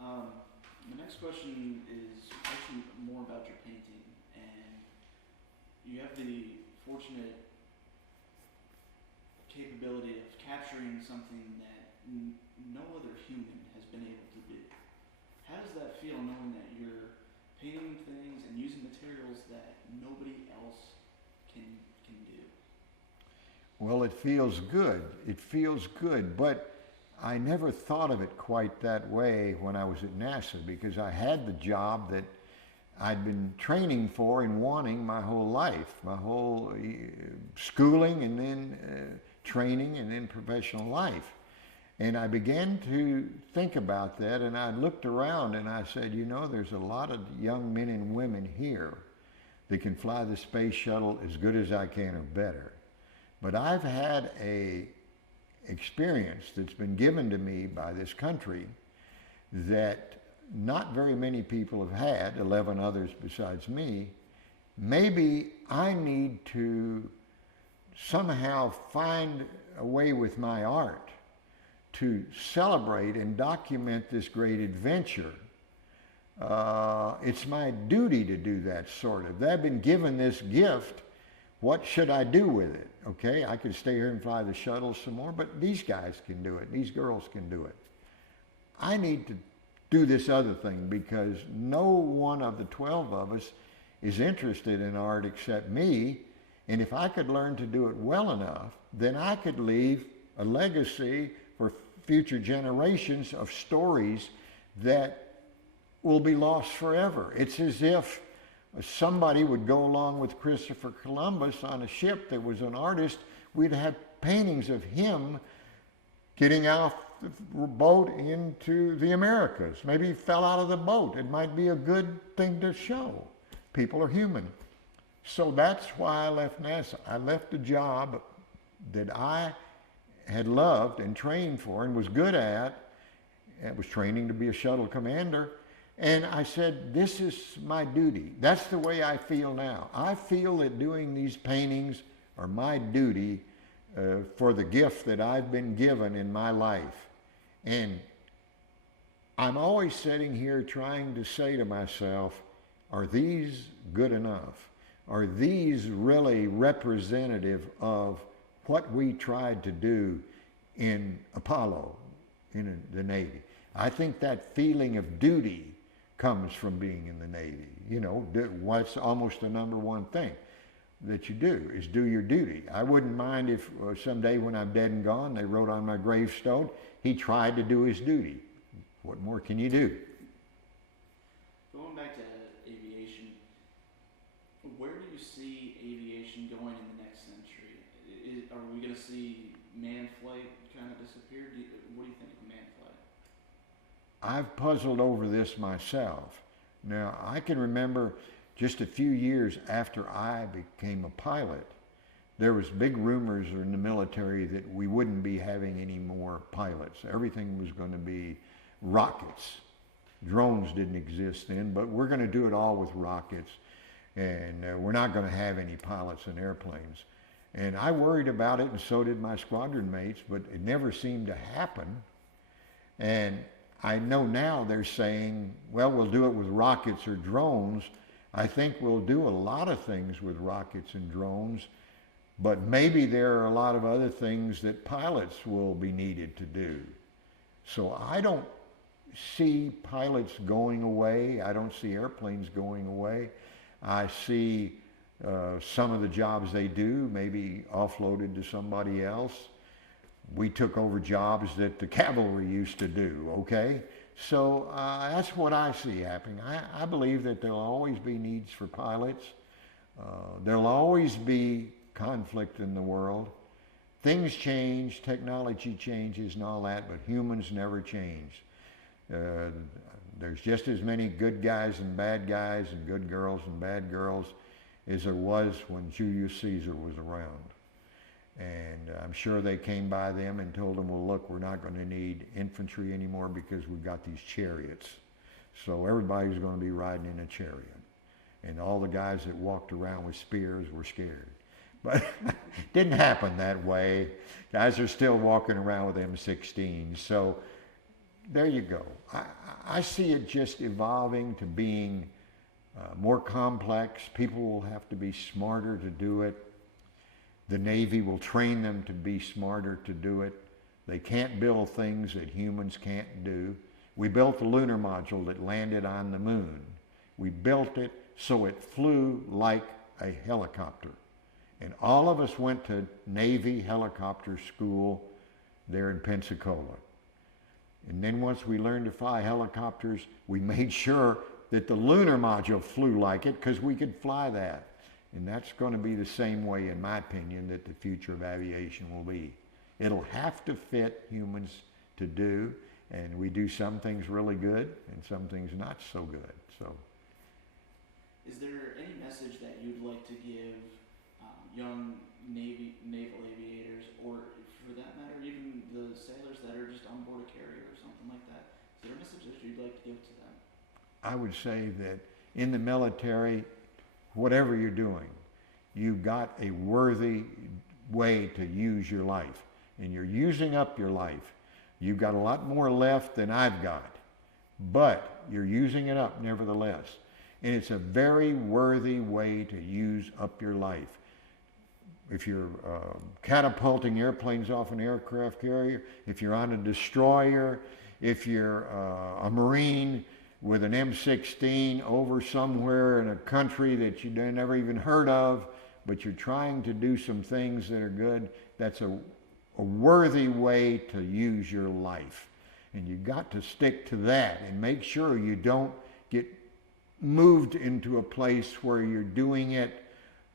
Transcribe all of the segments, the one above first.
The next question is actually more about your painting, and you have the fortunate capability of capturing something that no other human has been able to do. How does that feel knowing that you're painting things and using materials that nobody else can do? Well, it feels good. It feels good, but I never thought of it quite that way when I was at NASA, because I had the job that I'd been training for and wanting my whole life, my whole schooling and then training and then professional life. And I began to think about that, and I looked around and I said, you know, there's a lot of young men and women here that can fly the space shuttle as good as I can or better. But I've had a experience that's been given to me by this country that not very many people have had, 11 others besides me. Maybe I need to somehow find a way with my art to celebrate and document this great adventure. It's my duty to do that, sort of. I've been given this gift. What should I do with it? Okay, I could stay here and fly the shuttle some more, but these guys can do it. These girls can do it. I need to do this other thing because no one of the 12 of us is interested in art except me. And if I could learn to do it well enough, then I could leave a legacy for future generations of stories that will be lost forever. It's as if somebody would go along with Christopher Columbus on a ship that was an artist. We'd have paintings of him getting off the boat into the Americas. Maybe he fell out of the boat. It might be a good thing to show. People are human. So that's why I left NASA. I left a job that I had loved and trained for and was good at. I was training to be a shuttle commander. And I said, this is my duty. That's the way I feel now. I feel that doing these paintings are my duty for the gift that I've been given in my life. And I'm always sitting here trying to say to myself, are these good enough? Are these really representative of what we tried to do in Apollo, in the Navy? I think that feeling of duty comes from being in the Navy. You know, what's almost the number one thing that you do is do your duty. I wouldn't mind if someday when I'm dead and gone, they wrote on my gravestone, he tried to do his duty. What more can you do? Going back to aviation, where do you see aviation going in the next century? Are we going to see manned flight kind of disappear? What do you think of manned flight? I've puzzled over this myself. Now, I can remember just a few years after I became a pilot, there was big rumors in the military that we wouldn't be having any more pilots. Everything was going to be rockets. Drones didn't exist then, but we're going to do it all with rockets, and we're not going to have any pilots in airplanes. And I worried about it, and so did my squadron mates, but it never seemed to happen. And I know now they're saying, well, we'll do it with rockets or drones. I think we'll do a lot of things with rockets and drones, but maybe there are a lot of other things that pilots will be needed to do. So I don't see pilots going away. I don't see airplanes going away. I see some of the jobs they do maybe offloaded to somebody else. We took over jobs that the cavalry used to do, okay? So that's what I see happening. I believe that there'll always be needs for pilots. There'll always be conflict in the world. Things change, technology changes and all that, but humans never change. There's just as many good guys and good girls and bad girls as there was when Julius Caesar was around. And I'm sure they came by them and told them, well, look, we're not going to need infantry anymore because we've got these chariots. So everybody's going to be riding in a chariot. And all the guys that walked around with spears were scared. But it didn't happen that way. Guys are still walking around with M16s. So there you go. I see it just evolving to being more complex. People will have to be smarter to do it. The Navy will train them to be smarter to do it. They can't build things that humans can't do. We built the lunar module that landed on the moon. We built it so it flew like a helicopter. And all of us went to Navy helicopter school there in Pensacola. And then once we learned to fly helicopters, we made sure that the lunar module flew like it because we could fly that. And that's going to be the same way, in my opinion, that the future of aviation will be. It'll have to fit humans to do, and we do some things really good and some things not so good. So, is there any message that you'd like to give young naval aviators, or for that matter, even the sailors that are just on board a carrier or something like that? Is there a message that you'd like to give to them? I would say that in the military, whatever you're doing, you've got a worthy way to use your life. And you're using up your life. You've got a lot more left than I've got. But you're using it up nevertheless. And it's a very worthy way to use up your life. If you're catapulting airplanes off an aircraft carrier, if you're on a destroyer, if you're a Marine with an M16 over somewhere in a country that you never even heard of, but you're trying to do some things that are good, that's a worthy way to use your life. And you got to stick to that and make sure you don't get moved into a place where you're doing it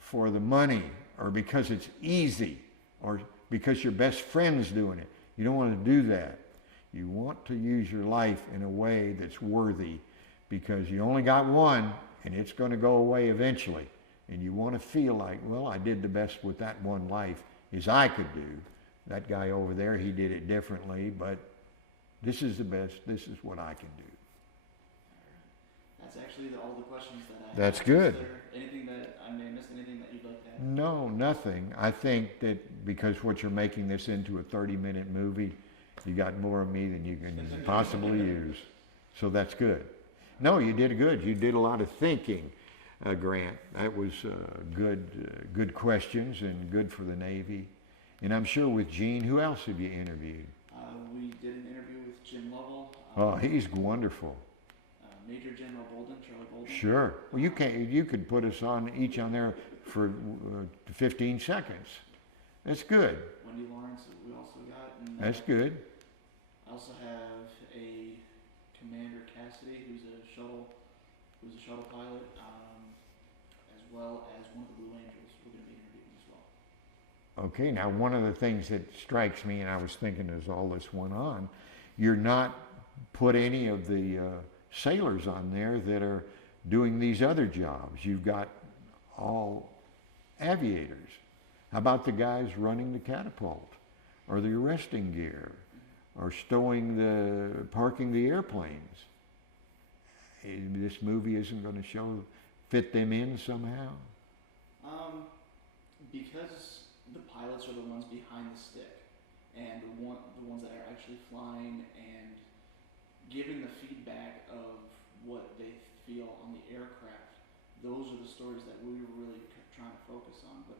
for the money or because it's easy or because your best friend's doing it. You don't want to do that. You want to use your life in a way that's worthy because you only got one and it's going to go away eventually. And you want to feel like, well, I did the best with that one life as I could do. That guy over there, he did it differently, but this is the best. This is what I can do. That's actually all the questions that I have. That's good. Is there anything that I may have missed, anything that you'd like to add? No, nothing. I think that because what you're making this into a 30-minute movie, you got more of me than you can possibly use. So that's good. No, you did good. You did a lot of thinking, Grant. That was good questions and good for the Navy. And I'm sure with Gene, who else have you interviewed? We did an interview with Jim Lovell. Oh, he's wonderful. Major General Bolden, Charlie Bolden. Sure. Well, you could put us on each on there for 15 seconds. That's good. Wendy Lawrence, we also got. And, that's good. I also have a Commander Cassidy, who's a shuttle pilot, as well as one of the Blue Angels. We're going to be interviewing as well. Okay. Now, one of the things that strikes me, and I was thinking as all this went on, you're not put any of the sailors on there that are doing these other jobs. You've got all aviators. How about the guys running the catapult or the arresting gear or parking the airplanes? This movie isn't going to fit them in somehow? Because the pilots are the ones behind the stick and the ones that are actually flying and giving the feedback of what they feel on the aircraft. Those are the stories that we were really trying to focus on. But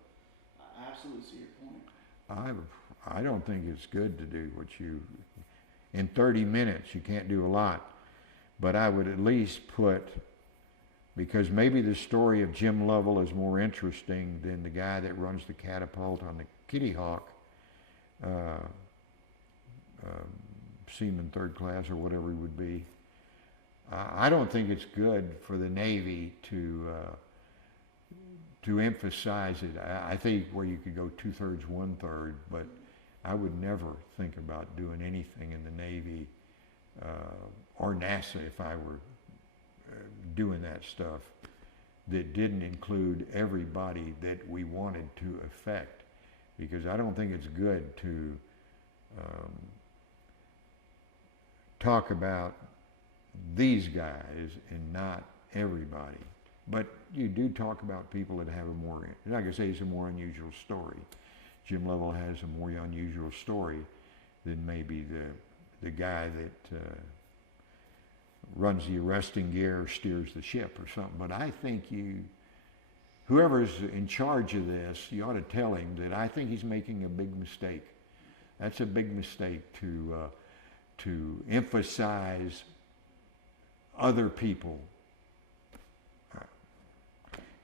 I absolutely see your point. I don't think it's good to do in 30 minutes. You can't do a lot. But I would at least because maybe the story of Jim Lovell is more interesting than the guy that runs the catapult on the Kitty Hawk, Seaman third class or whatever he would be. I don't think it's good for the Navy to emphasize it. I think where you could go 2/3, 1/3, but I would never think about doing anything in the Navy or NASA if I were doing that stuff that didn't include everybody that we wanted to affect, because I don't think it's good to talk about these guys and not everybody. But you do talk about people that have like I say, it's a more unusual story. Jim Lovell has a more unusual story than maybe the guy that runs the arresting gear or steers the ship or something. But I think whoever's in charge of this, you ought to tell him that I think he's making a big mistake. That's a big mistake to emphasize other people.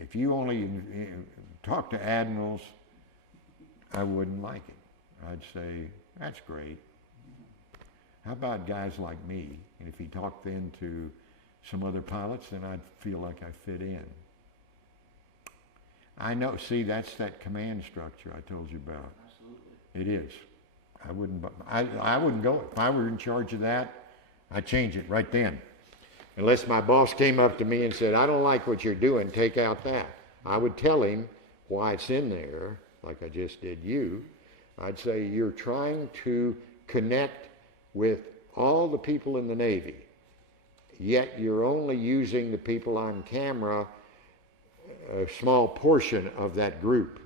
If you only talk to admirals, I wouldn't like it. I'd say, that's great. How about guys like me? And if he talked then to some other pilots, then I'd feel like I fit in. I know, see, that's that command structure I told you about. Absolutely. It is. I wouldn't go. If I were in charge of that, I'd change it right then. Unless my boss came up to me and said, I don't like what you're doing, take out that. I would tell him why it's in there, like I just did you. I'd say, you're trying to connect with all the people in the Navy, yet you're only using the people on camera, a small portion of that group.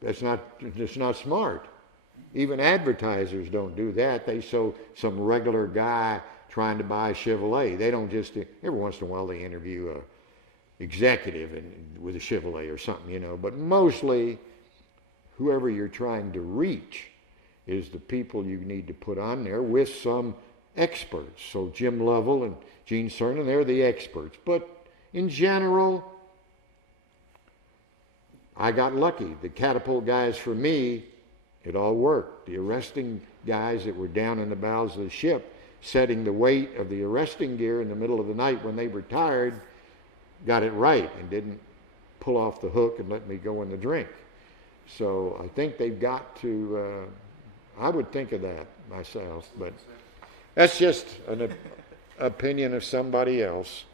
That's not smart. Even advertisers don't do that. They show some regular guy trying to buy a Chevrolet. They don't just, every once in a while they interview a executive with a Chevrolet or something, you know. But mostly, whoever you're trying to reach is the people you need to put on there with some experts. So Jim Lovell and Gene Cernan, they're the experts. But in general, I got lucky. The catapult guys for me, it all worked. The arresting guys that were down in the bows of the ship, setting the weight of the arresting gear in the middle of the night when they were tired, got it right and didn't pull off the hook and let me go in the drink. So I think they've got to, I would think of that myself, but that's just an opinion of somebody else.